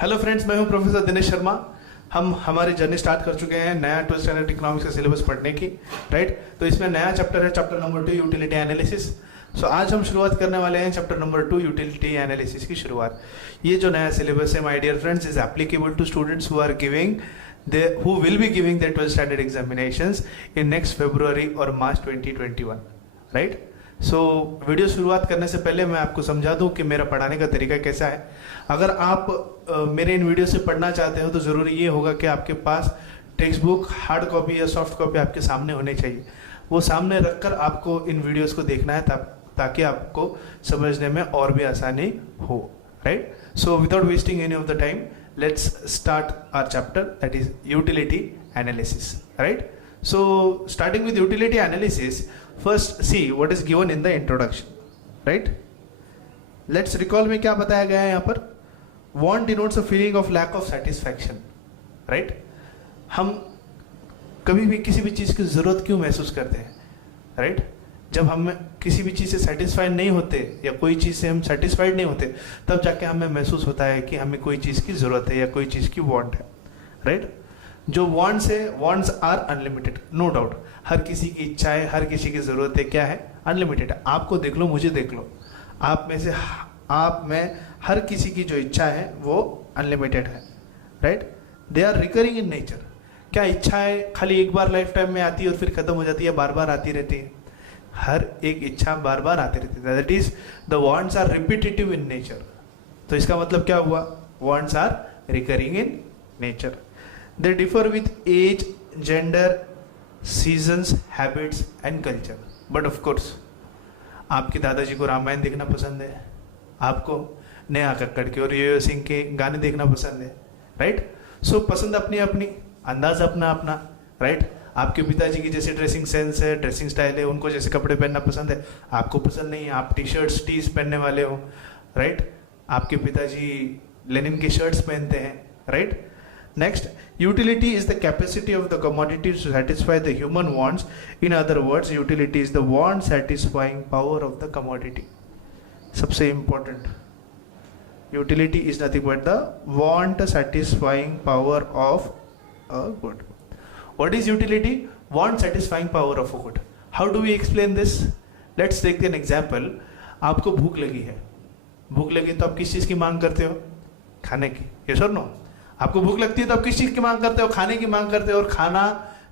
Hello friends, मैं हूं professor Dinesh Sharma. हम हमारी जर्नी स्टार्ट कर चुके हैं नया 12th स्टैंडर्ड इकोनॉमिक्स का सिलेबस पढ़ने की, राइट। तो इसमें नया चैप्टर है, चैप्टर नंबर 2 यूटिलिटी एनालिसिस। सो आज हम शुरुआत करने वाले हैं चैप्टर नंबर 2 यूटिलिटी एनालिसिस की शुरुआत। ये जो नया सिलेबस है my dear friends is applicable to students who are giving who will be giving their 12th standard examinations in next February or March 2021, right? So video शुरुआत करने से पहले मैं आपको समझा दूं कि मेरा पढ़ाने का तरीका कैसा है। अगर आप मेरे इन वीडियो से पढ़ना चाहते हो तो ज़रूरी ये होगा कि आपके पास टेक्स्ट बुक हार्ड कॉपी या सॉफ्ट कॉपी आपके सामने होने चाहिए। वो सामने रखकर आपको इन वीडियोस को देखना है ताकि आपको समझने में और भी आसानी हो, right. So without wasting any of the time, let's start our chapter, that is utility analysis, right? So starting with utility analysis, first see what is given in the introduction, right? Let's recall में क्या बताया गया है यहाँ पर। Want denotes a feeling of lack of satisfaction, right? हम कभी भी किसी भी चीज़ की ज़रूरत क्यों महसूस करते हैं, right? जब हम किसी भी चीज़ से सेटिस्फाइड नहीं होते या कोई चीज़ से हम सेटिस्फाइड नहीं होते, तब जाके हमें महसूस होता है कि हमें कोई चीज़ की ज़रूरत है या कोई चीज़ की वांट है, राइट। जो वांट्स है, wants are unlimited, no doubt. हर किसी की इच्छाएं, हर किसी की ज़रूरतें क्या है, अनलिमिटेड है। आपको देख लो, मुझे देख लो, आप में हर किसी की जो इच्छा है वो अनलिमिटेड है, right. They are recurring in nature. क्या इच्छाएं खाली एक बार लाइफ टाइम में आती है और फिर खत्म हो जाती है, बार बार आती रहती है? हर एक इच्छा बार बार आती रहती है। That is the wants are repetitive in nature. तो इसका मतलब क्या हुआ? Wants are recurring in nature. They differ with age, gender, seasons, habits and culture. But of course आपके दादाजी को रामायण देखना पसंद है, आपको नेहा कक्कड़ के और यो सिंह के गाने देखना पसंद है, राइट। सो पसंद अपनी अपनी, अंदाज अपना अपना, राइट। आपके पिताजी की जैसे ड्रेसिंग सेंस है, ड्रेसिंग स्टाइल है, उनको जैसे कपड़े पहनना पसंद है, आपको पसंद नहीं है, आप टी शर्ट्स टीज पहनने वाले हो, राइट। आपके पिताजी लेनिन के शर्ट्स पहनते हैं, right. Next, utility is the capacity of the commodity to satisfy the human wants. In other words, utility is the want satisfying power of the commodity. सबसे important, utility is nothing but the want satisfying power of a good. What is utility? Want satisfying power of a good. How do we explain this? Let's take an example. आपको भूख लगी है, भूख लगी तो आप किस चीज़ की मांग करते हो? खाने की। Yes or no? आपको भूख लगती है तो आप किस चीज़ की मांग करते हो? खाने की मांग करते हो। और खाना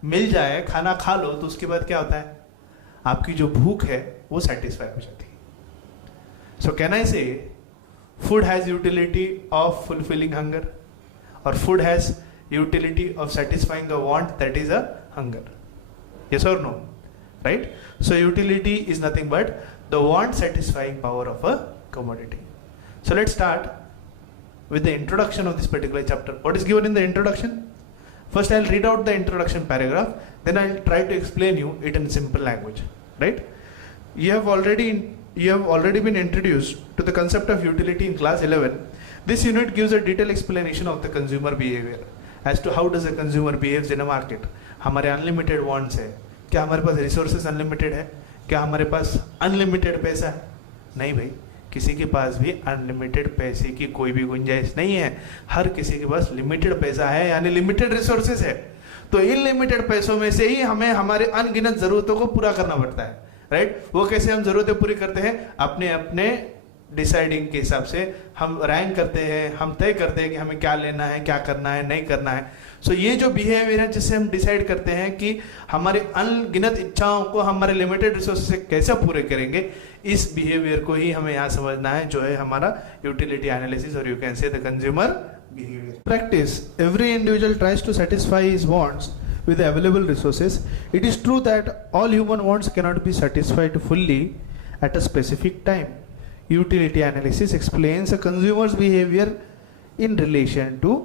मिल जाए, खाना खा लो तो उसके बाद क्या होता है? आपकी जो भूख है वो सेटिस्फाई हो जाती है। So can I say food has utility of fulfilling hunger, or food has utility of satisfying a want, that is a hunger? Yes or no? Right? So utility is nothing but the want satisfying power of a commodity. So let's start with the introduction of this particular chapter. What is given in the introduction? First I'll read out the introduction paragraph, then I'll try to explain you it in simple language, right? You have already been introduced to the concept of utility in class 11. This unit gives a detailed explanation of the consumer behavior as to how does a consumer behaves in a market. हमारे unlimited wants है, क्या हमारे पास resources unlimited है? क्या हमारे पास unlimited पैसा है? नहीं भाई, किसी के पास भी अनलिमिटेड पैसे की कोई भी गुंजाइश नहीं है। हर किसी के पास लिमिटेड पैसा है, यानी लिमिटेड रिसोर्सेज है। तो इन लिमिटेड पैसों में से ही हमें हमारे अनगिनत जरूरतों को पूरा करना पड़ता है, राइट। वो कैसे हम जरूरतें पूरी करते हैं? अपने अपने डिसाइडिंग के हिसाब से हम रैंक करते हैं, हम तय करते हैं कि हमें क्या लेना है, क्या करना है, नहीं करना है। सो ये जो बिहेवियर है जिससे हम डिसाइड करते हैं कि हमारे अनगिनत इच्छाओं को हमारे लिमिटेड रिसोर्स से कैसे पूरे करेंगे, इस बिहेवियर को ही हमें यहाँ समझना है, जो है हमारा यूटिलिटी एनालिसिस, और you can say the consumer behaviour. Practice, every individual tries to satisfy his wants with available resources. It is true that all human wants cannot be satisfied fully at a specific time. Utility analysis explains a consumer's behavior in relation to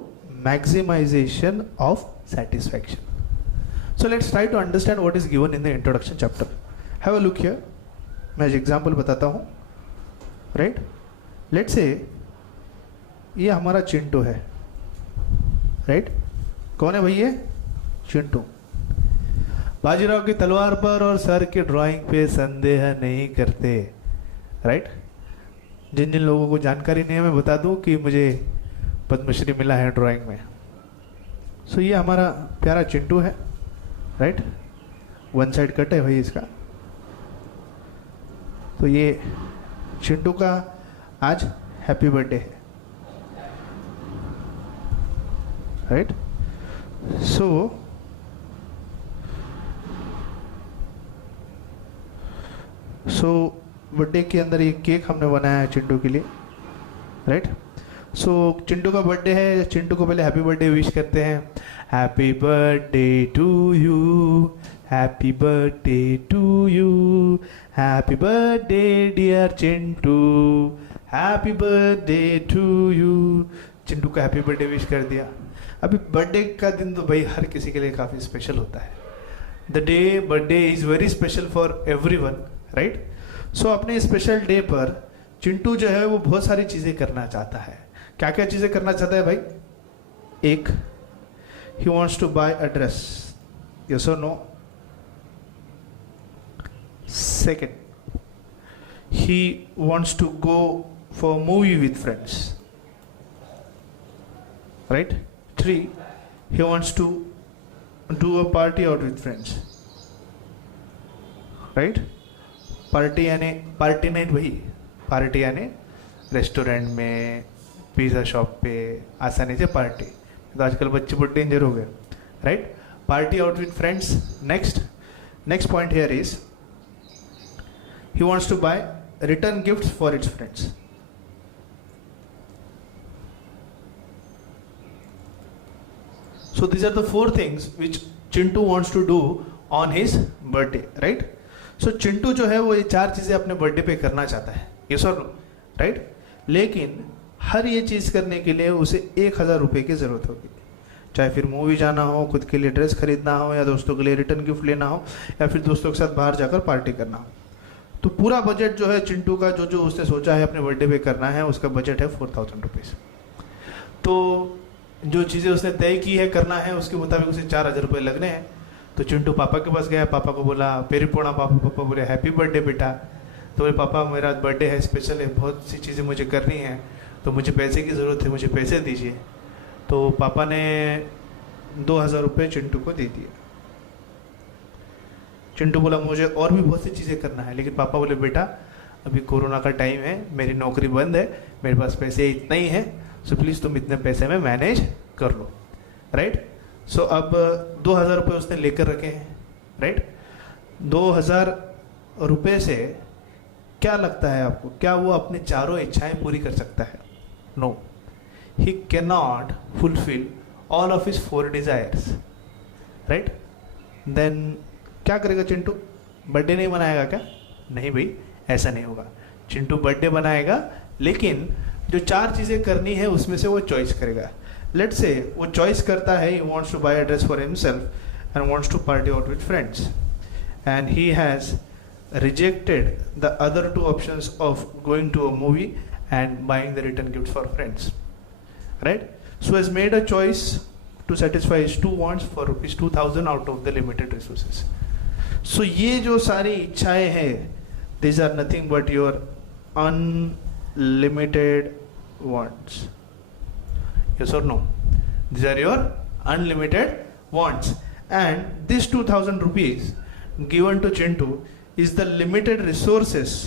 maximization of satisfaction. So let's try to understand what is given in the introduction chapter. Have a look here. मैं एक example बताता हूँ, right? Let's say ये हमारा चिंटू है, right? कौन है भाई ये? चिंटू। बाजीराव की तलवार पर और सर के ड्राइंग पे संदेह नहीं करते, राइट। जिन जिन लोगों को जानकारी नहीं है मैं बता दूं कि मुझे पद्मश्री मिला है ड्राइंग में। सो ये हमारा प्यारा चिंटू है, राइट। वन साइड कट है भाई इसका। तो ये चिंटू का आज हैप्पी बर्थडे है, राइट। सो बर्थडे के अंदर ये केक हमने बनाया है चिंटू के लिए, राइट। सो चिंटू का बर्थडे है, चिंटू को पहले हैप्पी बर्थडे विश करते हैं। Happy birthday to you, happy birthday to you, happy birthday dear Chintu, happy birthday to you. Chintu को हैप्पी बर्थडे विश कर दिया। अभी बर्थडे का दिन तो भाई हर किसी के लिए काफ़ी स्पेशल होता है। The day birthday is very special for everyone, right. So अपने स्पेशल डे पर चिंटू जो है वो बहुत सारी चीज़ें करना चाहता है। क्या क्या चीज़ें करना चाहता है भाई? एक, he wants to buy a dress, yes और no. Second, he wants to go for movie with friends, right. Three, he wants to do a party out with friends, right? Party यानी पार्टी नाइट, वही party यानी restaurant में, pizza shop पे आसानी से party. तो आजकल बच्चे बहुत डेंजर हो गए, right. Party out with friends. Next point here is he wants to buy return gifts for its friends. So these are the four things which Chintu wants to do on his birthday, right? So Chintu जो है वो ये चार चीज़ें अपने birthday पे करना चाहता है, yes or no, right? लेकिन हर ये चीज़ करने के लिए उसे 1000 रुपये की ज़रूरत होगी। चाहे फिर मूवी जाना हो, खुद के लिए ड्रेस खरीदना हो, या दोस्तों के लिए रिटर्न गिफ्ट लेना हो, या फिर दोस्तों के साथ बाहर जाकर पार्टी करना हो। तो पूरा बजट जो है चिंटू का, जो उसने सोचा है अपने बर्थडे पे करना है, उसका बजट है 4000 रुपीज़। तो जो चीज़ें उसने तय की है करना है, उसके मुताबिक उसे 4000 रुपये लगने हैं। तो चिंटू पापा के पास गया, पापा को बोला पेरी पोड़ा। पापा बोले हैप्पी बर्थडे बेटा। तो बोले पापा मेरा बर्थडे है, स्पेशल है, बहुत सी चीज़ें मुझे करनी है, तो मुझे पैसे की ज़रूरत है, मुझे पैसे दीजिए। तो पापा ने 2000 रुपये चिंटू को दे दिए। चिंटू बोला मुझे और भी बहुत सी चीज़ें करना है, लेकिन पापा बोले बेटा अभी कोरोना का टाइम है, मेरी नौकरी बंद है, मेरे पास पैसे इतना ही है, सो प्लीज़ तुम इतने पैसे में मैनेज कर लो, राइट। सो अब 2000 रुपये उसने लेकर रखे हैं, राइट। 2000 रुपये से क्या लगता है आपको, क्या वो अपनी चारों इच्छाएं पूरी कर सकता है? No, he can not fulfil all of his 4 desires, right. Then क्या करेगा चिंटू? बर्थडे नहीं मनाएगा क्या? नहीं भाई, ऐसा नहीं होगा। चिंटू बर्थडे बनाएगा, लेकिन जो 4 चीज़ें करनी है उसमें से वो चॉइस करेगा। लेट्स से वो चॉइस करता है, he wants to buy a dress for himself and wants to party out with friends, and he has rejected the other 2 options of going to a movie and buying the return gift for friends, right. So has made a choice to satisfy his 2 wants for rupees 2000 out of the limited resources. So ये जो सारी इच्छाएं हैं, these are nothing but your unlimited wants. Yes or no? These are your unlimited wants. And this 2000 rupees given to Chintu is the limited resources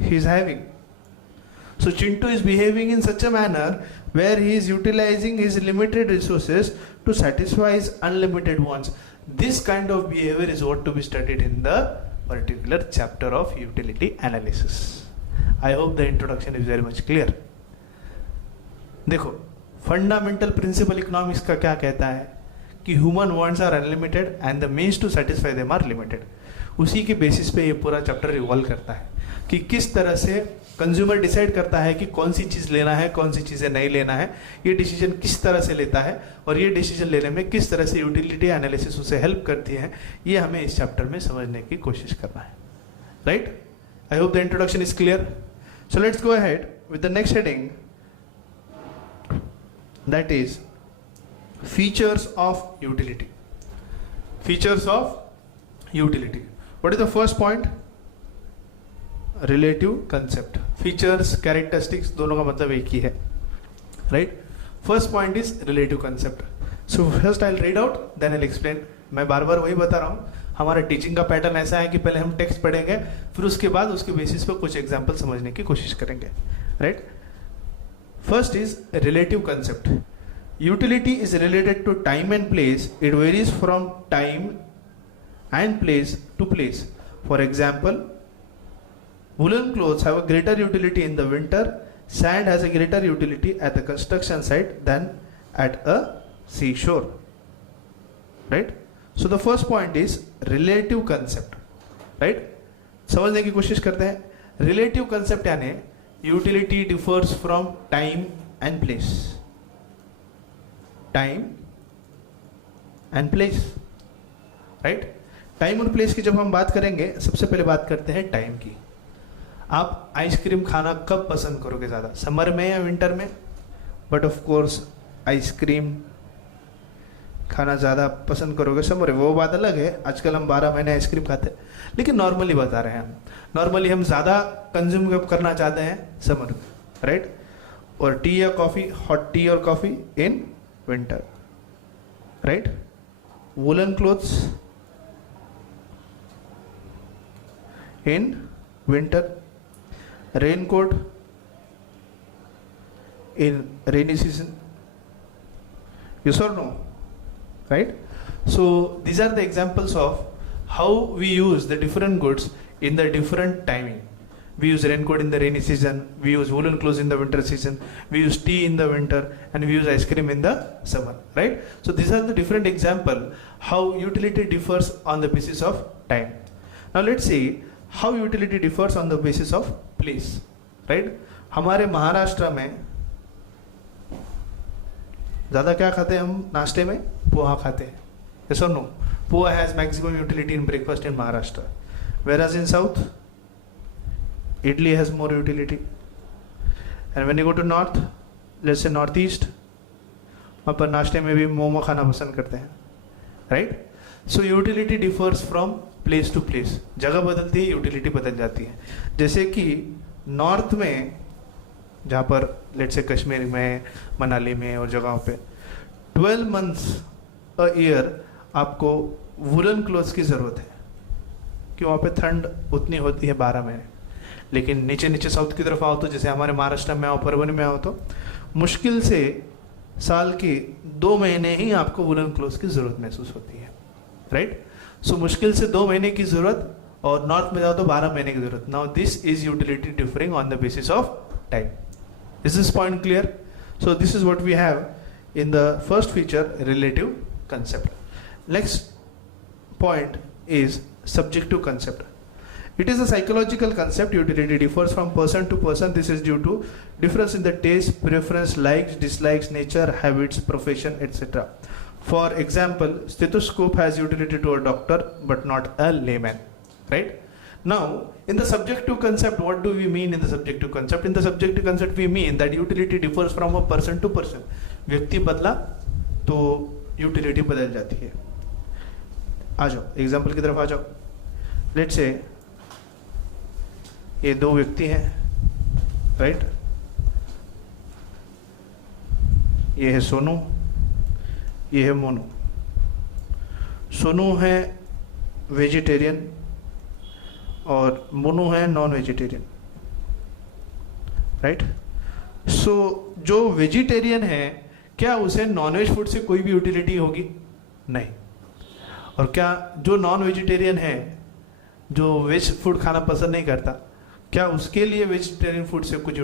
he is having. So Chintu is behaving in such a manner where he is utilizing his limited resources to satisfy his unlimited wants. This kind of behavior is what to be studied in the particular chapter of utility analysis. I hope the introduction is very much clear. देखो, fundamental principle economics का क्या कहता है कि human wants are unlimited and the means to satisfy them are limited. उसी के basis पे ये पूरा चैप्टर रिवॉल्व करता है कि किस तरह से कंज्यूमर डिसाइड करता है कि कौन सी चीज़ लेना है, कौन सी चीज़ें नहीं लेना है, ये डिसीजन किस तरह से लेता है, और ये डिसीजन लेने में किस तरह से यूटिलिटी एनालिसिस उसे हेल्प करती है, ये हमें इस चैप्टर में समझने की कोशिश करना है, right. I hope the introduction is clear. So let's go ahead with the next heading, that is features of utility. Features of utility, what is the first point? Relative concept, features characteristics दोनों का मतलब एक ही है, right. First point is relative concept. So first I will read out then I will explain. मैं बार बार वही बता रहा हूँ, हमारा टीचिंग का पैटर्न ऐसा है कि पहले हम टेक्स्ट पढ़ेंगे, फिर उसके बाद उसके बेसिस पर कुछ एग्जाम्पल समझने की कोशिश करेंगे, right. First is relative concept. Utility is related to time and place. It varies from time and place to place. For example, woolen clothes have a greater utility in the winter. Sand has a greater utility at the construction site than at a seashore. Right? So the first point is relative concept. Right? समझने की कोशिश करते हैं. Relative concept यानी utility differs from time and place. Time and place. Right? Time और place की जब हम बात करेंगे, सबसे पहले बात करते हैं टाइम की. आप आइसक्रीम खाना कब पसंद करोगे ज़्यादा, समर में या विंटर में? बट ऑफ कोर्स आइसक्रीम खाना ज़्यादा पसंद करोगे समर में. वो बात अलग है, आजकल हम 12 महीने आइसक्रीम खाते हैं, लेकिन नॉर्मली बता रहे हैं हम. नॉर्मली हम ज़्यादा कंज्यूम कब करना चाहते हैं? समर में, राइट. और टी या कॉफ़ी, हॉट टी और coffee in winter, right. Woollen clothes in winter, raincoat in rainy season. Yes or no? Right? So these are the examples of how we use the different goods in the different timing. We use raincoat in the rainy season, we use woolen clothes in the winter season, we use tea in the winter, and we use ice cream in the summer, right? So these are the different example how utility differs on the basis of time. Now let's see how utility differs on the basis of place, right? हमारे महाराष्ट्र में ज़्यादा क्या खाते हैं हम नाश्ते में? पोहा खाते हैं. Yes or no? Poha has maximum utility in breakfast in Maharashtra. Whereas in South, idli has more utility. And when you go to North, let's say Northeast, वहाँ पर नाश्ते में भी मोमो खाना पसंद करते हैं, right? So utility differs from place to place. जगह बदलती है, यूटिलिटी बदल जाती है. जैसे कि नॉर्थ में, जहाँ पर लेट से कश्मीर में, मनाली में और जगहों पे 12 मंथ्स अ ईयर आपको वुलन क्लोथ्स की ज़रूरत है, कि वहाँ पे ठंड उतनी होती है 12 महीने. लेकिन नीचे नीचे साउथ की तरफ आओ तो, जैसे हमारे महाराष्ट्र में आओ, परभनी में आओ, तो मुश्किल से साल के 2 महीने ही आपको वुलन क्लोथ्स की ज़रूरत महसूस होती है, राइट. सो मुश्किल से 2 महीने की जरूरत, और नॉर्थ में जाओ तो 12 महीने की जरूरत. Now this is utility differing on the basis of time. Is this point clear? So this is what we have in the first feature, relative concept. Next point is subjective concept. It is a psychological concept. Utility differs from person to person. This is due to difference in the taste, preference, likes, dislikes, nature, habits, profession, etc. For example, stethoscope has utility to a doctor but not a layman, right? Now, in the subjective concept, what do we mean in the subjective concept? In the subjective concept, we mean that utility differs from a person to person. व्यक्ति बदला तो utility बदल जाती है. आ जाओ, example की तरफ आ जाओ. Let's say ये 2 व्यक्ति हैं, right? ये है सोनू, ये है मोनू. सोनू है वेजिटेरियन और मोनू है नॉन वेजिटेरियन, राइट. सो जो वेजिटेरियन है, क्या उसे नॉनवेज फूड से कोई भी यूटिलिटी होगी? नहीं. और क्या जो नॉन वेजिटेरियन है, जो वेज फूड खाना पसंद नहीं करता, क्या उसके लिए वेजिटेरियन फूड से कुछ